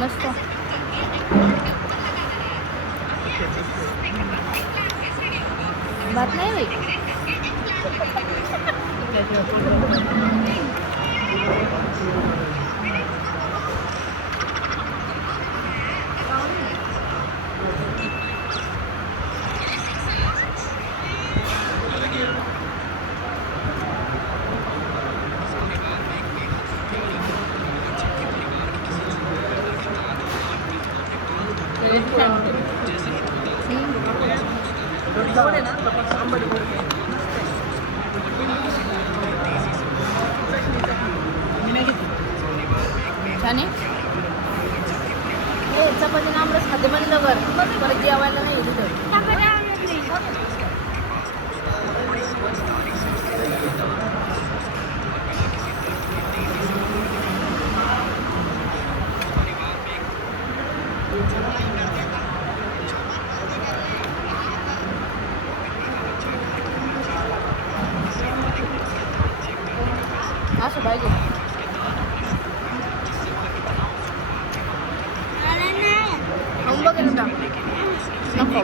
मस्त. भात नाही बाई. छान आहे. चपाती आमरस खाते बंद कर, परत जेवायला नाही तिथं. असं पाहिजे. बघ ना नको.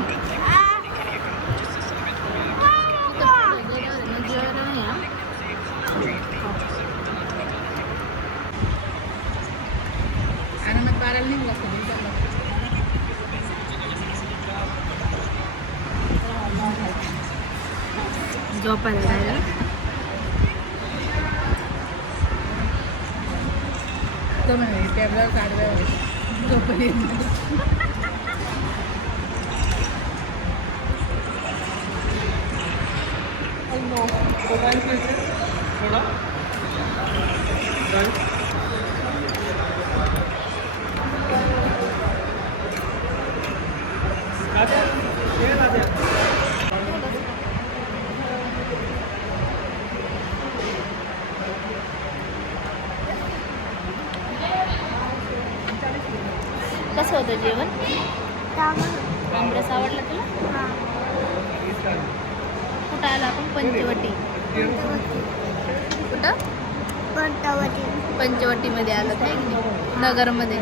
झोपायला जायला टॅबला काढव्या झोपली. कसं होतं जेवण? आमरस आवडला तुला? कुठं आला आपण? पंचवटी. कुठं? पंचवटीमध्ये आलो आहे की नाही? नगरमध्ये.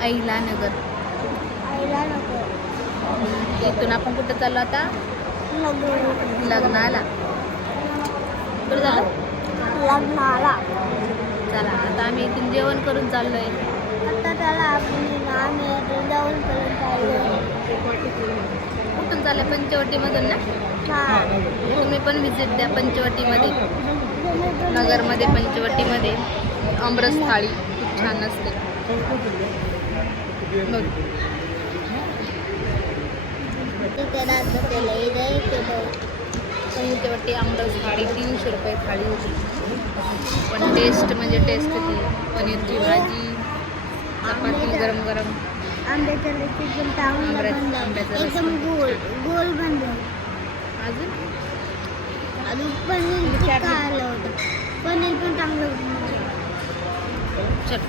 अहिलानगर. इथून आपण कुठं चाललो आता? लग्नाला. कुठं झालं? लग्नाला. चला आता आम्ही इथून जेवण करून चाललोय. आता त्याला आपण आम्ही जाऊन करून चाललो. कुठून चाललंय? पंचवटीमधून ना? तुम्ही पण व्हिजिट द्या पंचवटीमध्ये. नगरमध्ये पंचवटीमध्ये आमरस थाळी खूप छान असते. बघ पंचवटी आमरस थाळी 300 रुपये थाळी होती. पण टेस्ट म्हणजे टेस्ट होती. पनीरची भाजी, चपाती गरम गरम, आंब्याचं एकदम गोल गोल बनलं. अजून पनीर आलं होतं. पनीर पण चांगलं होतं. चल.